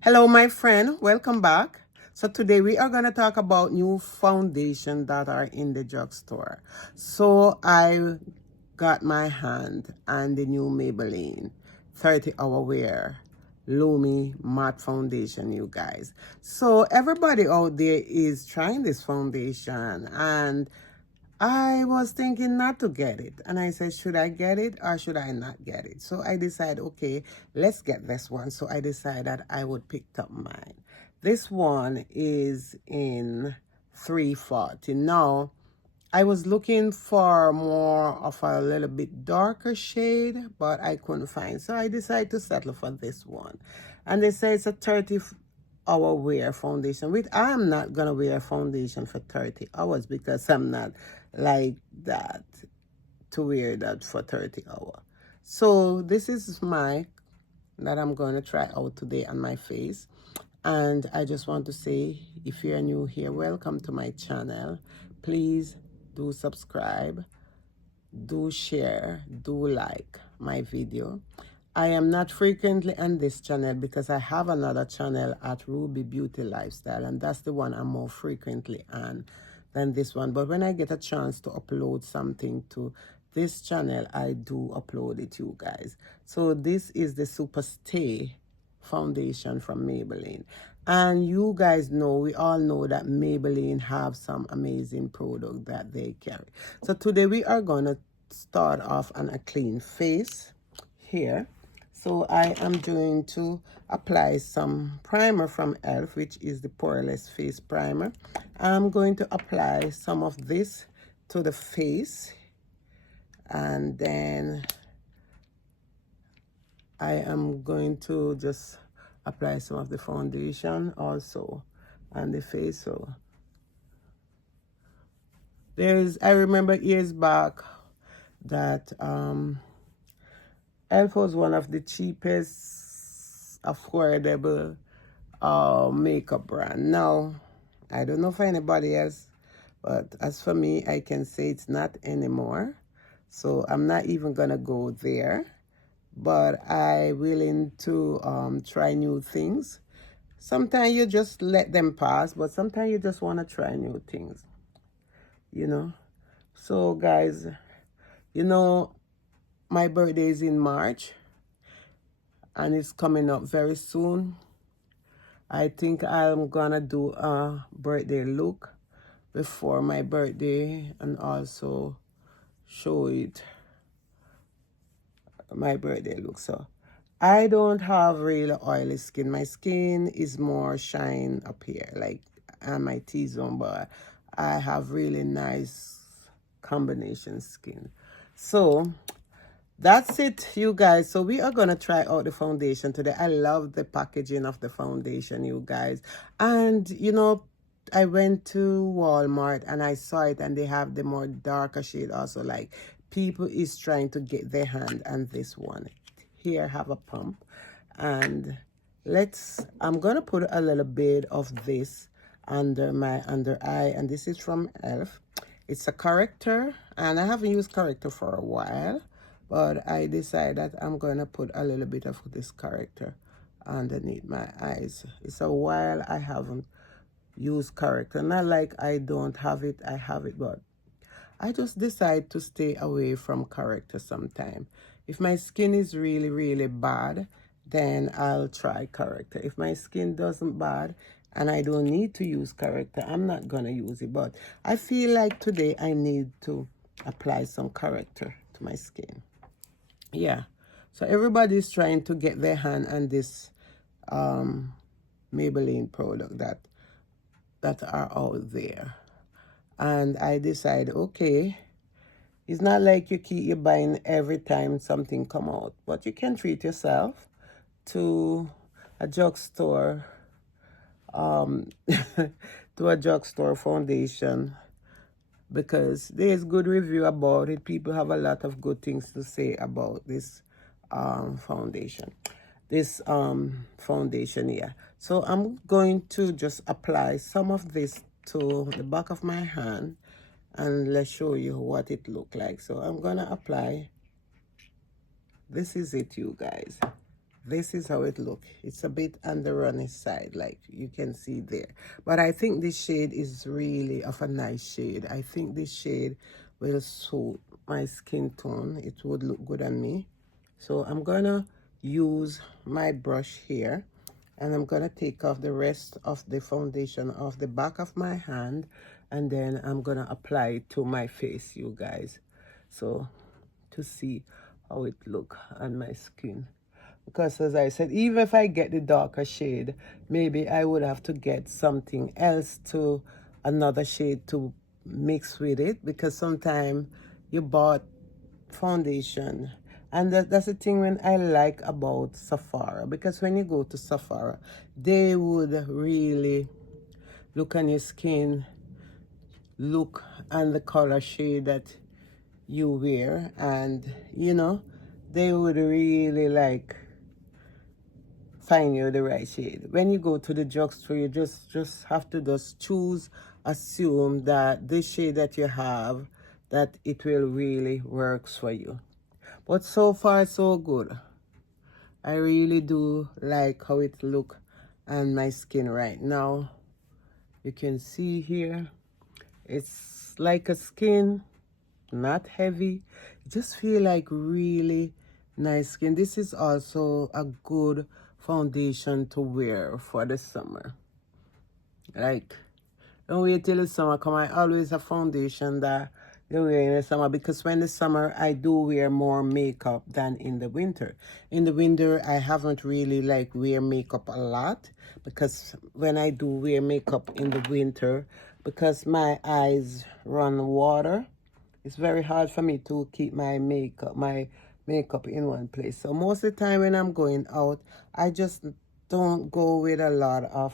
Hello, my friend. Welcome back. So today we are going to talk about new foundation that are in the drugstore. So I got my hand on the new Maybelline 30-hour wear Lumi matte foundation, you guys. So everybody out there is trying this foundation, and I was thinking not to get it. And I said, should I get it or should I not get it? So I decided, okay, let's get this one. So I decided I would pick up mine. This one is in 340. Now, I was looking for more of a little bit darker shade, but I couldn't find. So I decided to settle for this one. And they say it's a 30-hour wear foundation. Which I am not going to wear foundation for 30 hours because I'm not like that to wear that for 30 hours. So this is my that I'm going to try out today on my face. And I just want to say, if you're new here, welcome to my channel. Please do subscribe, do share, do like my video. I am not frequently on this channel because I have another channel at Ruby Beauty Lifestyle, and that's the one I'm more frequently on than this one. But when I get a chance to upload something to this channel, I do upload it, you guys. So this is the Super Stay foundation from Maybelline. And you guys know, we all know that Maybelline have some amazing product that they carry. So today we are going to start off on a clean face here. So I am going to apply some primer from e.l.f., which is the Poreless Face Primer. I'm going to apply some of this to the face, and then I am going to just apply some of the foundation also on the face. So I remember years back that e.l.f. was one of the cheapest affordable makeup brand. Now, I don't know for anybody else, but as for me, I can say it's not anymore. So I'm not even gonna go there. But I willing to try new things. Sometimes you just let them pass, but sometimes you just want to try new things, you know. So guys, you know, my birthday is in March and it's coming up very soon. I think I'm gonna do a birthday look before my birthday and also show it my birthday look. So I don't have really oily skin. My skin is more shine up here, like on my T-zone, but I have really nice combination skin. So that's it, you guys. So we are gonna try out the foundation today. I love the packaging of the foundation, you guys. And you know, I went to Walmart and I saw it, and they have the more darker shade also. Like, people is trying to get their hand on this one. Here I have a pump, and I'm gonna put a little bit of this under my under eye, and this is from e.l.f. It's a corrector, and I haven't used corrector for a while, but I decided that I'm gonna put a little bit of this corrector underneath my eyes. It's a while I haven't used corrector. Not like I don't have it, I have it, but I just decide to stay away from corrector sometime. If my skin is really, really bad, then I'll try corrector. If my skin doesn't bad and I don't need to use corrector, I'm not gonna use it. But I feel like today I need to apply some corrector to my skin. Yeah. So everybody's trying to get their hand on this Maybelline product that are out there. And I decided, okay, it's not like you're buying every time something come out, but you can treat yourself to a drugstore, to a drugstore foundation, because there's good review about it. People have a lot of good things to say about this foundation. Foundation here. So I'm going to just apply some of this to the back of my hand, and let's show you what it look like. So I'm gonna apply. This is it, you guys. this is how it look. It's a bit on the runny side, like you can see there. But I think this shade is really of a nice shade. I think this shade will suit my skin tone. It would look good on me. So I'm gonna use my brush here, and I'm gonna take off the rest of the foundation off the back of my hand, and then I'm gonna apply it to my face, you guys, so to see how it look on my skin. Because as I said, even if I get the darker shade, maybe I would have to get something else to another shade to mix with it, because sometimes you bought foundation, and that's the thing when I like about Sephora, because when you go to Sephora, they would really look on your skin, look on the color shade that you wear, and you know, they would really like find you the right shade. When you go to the drugstore, you just have to just choose, assume that this shade that you have, that it will really works for you. But so far so good. I really do like how it look on my skin right now. You can see here, it's like a skin, not heavy. Just feel like really nice skin. This is also a good foundation to wear for the summer. Like, don't wait till the summer come. I always have foundation that you wear in the summer, because when the summer I do wear more makeup than in the winter. In the winter I haven't really like wear makeup a lot, because when I do wear makeup in the winter, because my eyes run water, it's very hard for me to keep my makeup in one place. So most of the time when I'm going out, I just don't go with a lot of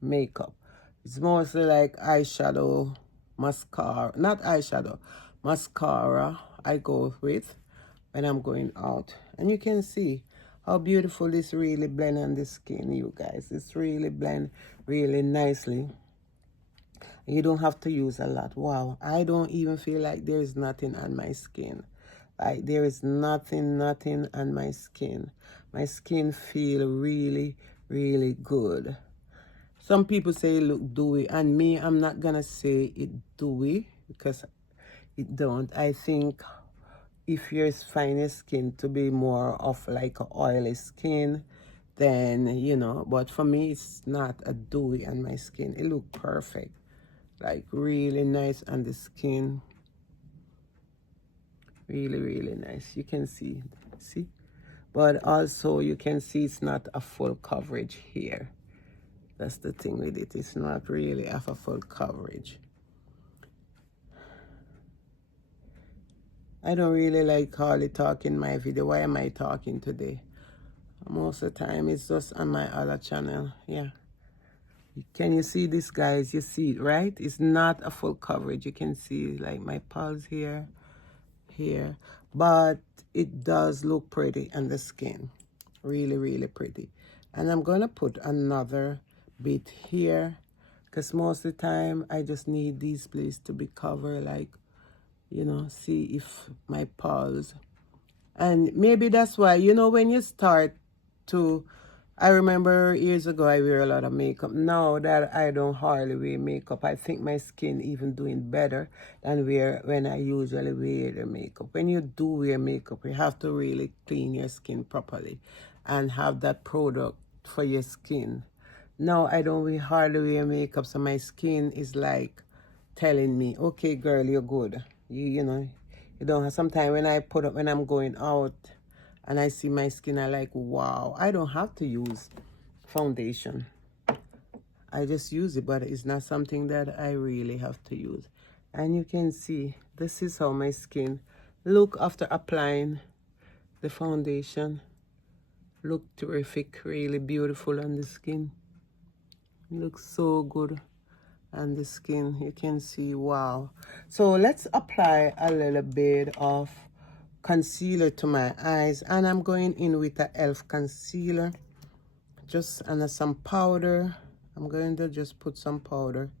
makeup. It's mostly like eyeshadow, mascara, not eyeshadow, mascara I go with when I'm going out. And you can see how beautiful this really blend on the skin, you guys. It's really blend really nicely. You don't have to use a lot. Wow, I don't even feel like there's nothing on my skin. Like there is nothing on my skin. My skin feel really, really good. Some people say it look dewy, and me, I'm not gonna say it dewy, because it don't. I think if you're finding your skin to be more of like a oily skin, then you know, but for me it's not a dewy on my skin. It look perfect, like really nice on the skin, really nice. You can see, but also you can see it's not a full coverage here. That's the thing with it, it's not really of a full coverage. I don't really like hardly talk in my video. Why am I talking today? Most of the time it's just on my other channel. Yeah, can you see this, guys? You see it, right? It's not a full coverage. You can see like my pulse here, but it does look pretty on the skin, really pretty. And I'm gonna put another bit here, because most of the time I just need these places to be covered, like, you know, see if my pulse. And maybe that's why, you know, when you start to, I remember years ago I wear a lot of makeup. Now that I don't hardly wear makeup, I think my skin even doing better than when I usually wear the makeup. When you do wear makeup, you have to really clean your skin properly and have that product for your skin. Now I don't hardly wear makeup, so my skin is like telling me, okay girl, you're good. You know, you don't have, sometimes when I'm going out and I see my skin, I like, wow, I don't have to use foundation. I just use it, but it's not something that I really have to use. And you can see, this is how my skin look after applying the foundation. Look terrific, really beautiful on the skin. Looks so good on the skin. You can see, wow. So let's apply a little bit of concealer to my eyes, and I'm going in with a e.l.f. concealer, just and some powder. I'm going to just put some powder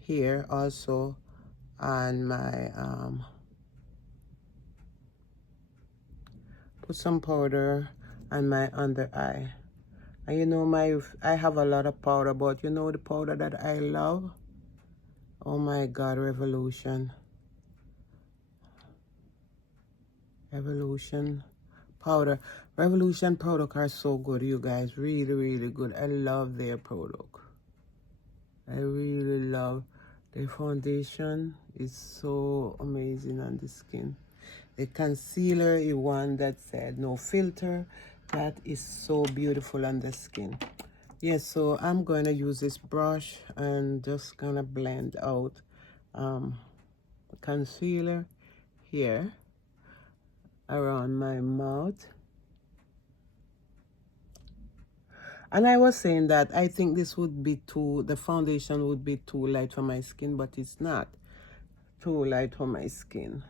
here also on my put some powder on my under eye. And you know, I have a lot of powder, but you know the powder that I love? Oh my God, Revolution powder. Revolution product are so good, you guys. Really, really good. I love their product. I really love their foundation. It's so amazing on the skin. The concealer is one that said no filter. That is so beautiful on the skin. Yes, so I'm going to use this brush and just gonna blend out concealer here around my mouth. And I was saying that I think this would be the foundation would be too light for my skin, but it's not too light for my skin.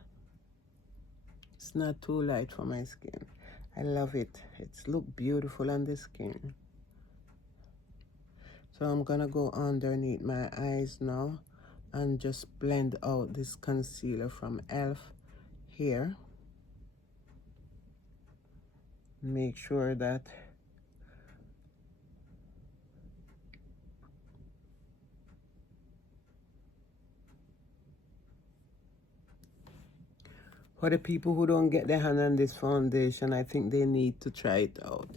It's not too light for my skin. I love it. It's look beautiful on the skin. So I'm gonna go underneath my eyes now and just blend out this concealer from e.l.f. here. Make sure that for the people who don't get their hand on this foundation, I think they need to try it out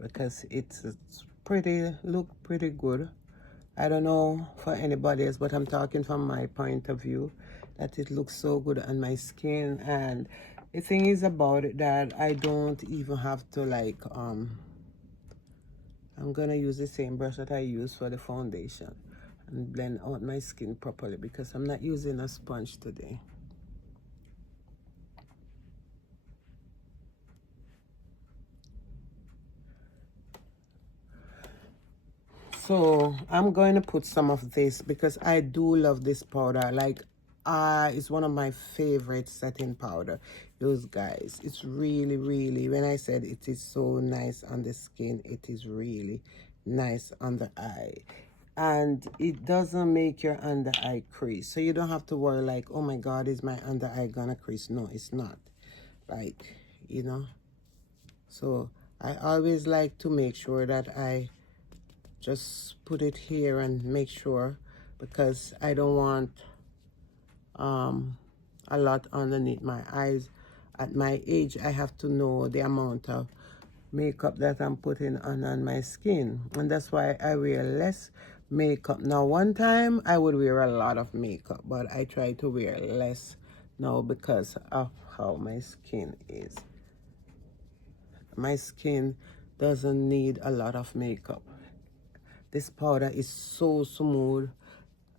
because it's look pretty good. I don't know for anybody else, but I'm talking from my point of view that it looks so good on my skin. And the thing is about it that I don't even have to like I'm gonna use the same brush that I use for the foundation and blend out my skin properly because I'm not using a sponge today. So I'm going to put some of this because I do love this powder. Like, it's one of my favorite setting powder. Those guys, it's really, really, when I said it is so nice on the skin, it is really nice on the eye. And it doesn't make your under eye crease. So you don't have to worry like, oh my God, is my under eye gonna crease? No, it's not. Like, you know. So I always like to make sure that I just put it here and make sure because I don't want a lot underneath my eyes. At my age, I have to know the amount of makeup that I'm putting on my skin, and that's why I wear less makeup. Now, one time I would wear a lot of makeup, but I try to wear less now because of how my skin is. My skin doesn't need a lot of makeup. This powder is so smooth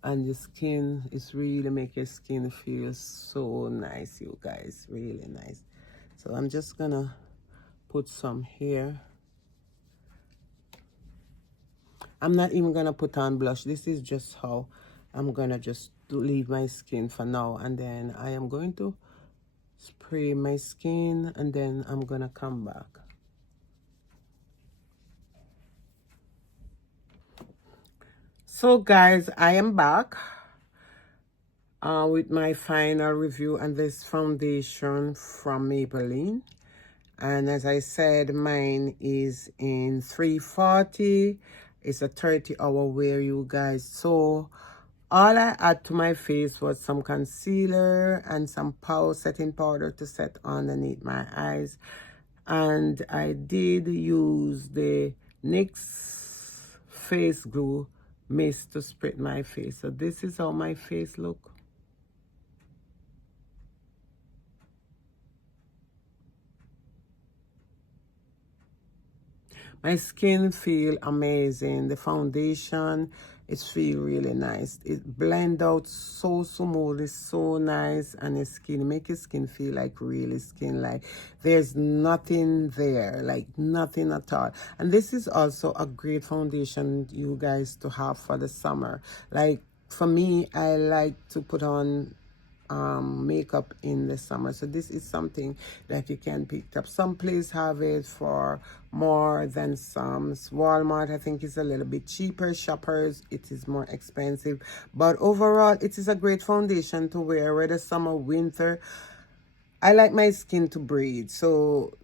and the skin is really make your skin feel so nice, you guys, really nice. So I'm just gonna put some here. I'm not even gonna put on blush. This is just how I'm gonna just leave my skin for now, and then I am going to spray my skin and then I'm gonna come back. So guys, I am back with my final review on this foundation from Maybelline. And as I said, mine is in 340. It's a 30-hour wear, you guys. So all I add to my face was some concealer and some setting powder to set underneath my eyes. And I did use the NYX face glue mist to spread my face. So this is how my face look. My skin feel amazing. The foundation, it feel really nice. It blend out so smooth. It's so nice on your skin. Make your skin feel like really skin like there's nothing there, like nothing at all. And this is also a great foundation, you guys, to have for the summer. Like for me, I like to put on makeup in the summer, so this is something that you can pick up. Some places have it for more than some. Walmart, I think, is a little bit cheaper. Shoppers, it is more expensive, but overall it is a great foundation to wear whether summer, winter. I like my skin to breathe, so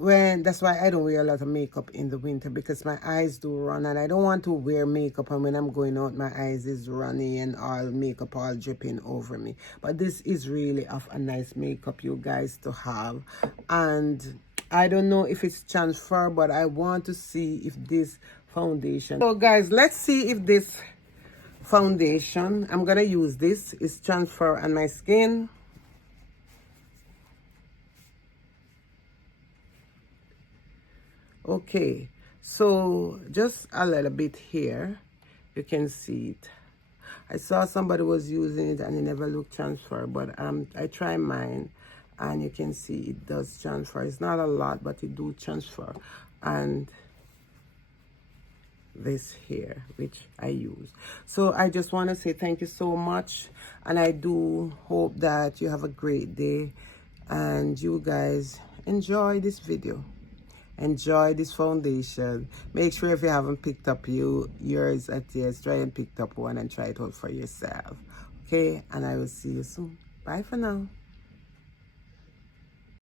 that's why I don't wear a lot of makeup in the winter, because my eyes do run, and I don't want to wear makeup and when I'm going out my eyes is runny and all makeup all dripping over me. But this is really of a nice makeup, you guys, to have. And I don't know if it's transfer, but I want to see if this foundation, so guys, let's see if this foundation I'm gonna use this is transfer on my skin. Okay, so just a little bit here, you can see it. I saw somebody was using it and it never looked transfer, but I try mine and you can see it does transfer. It's not a lot, but it do transfer. And this here, which I use. So I just want to say thank you so much, and I do hope that you have a great day and you guys enjoy this video. Enjoy this foundation. Make sure if you haven't picked up yours at yours, try and pick up one and try it out for yourself. Okay, and I will see you soon. Bye for now.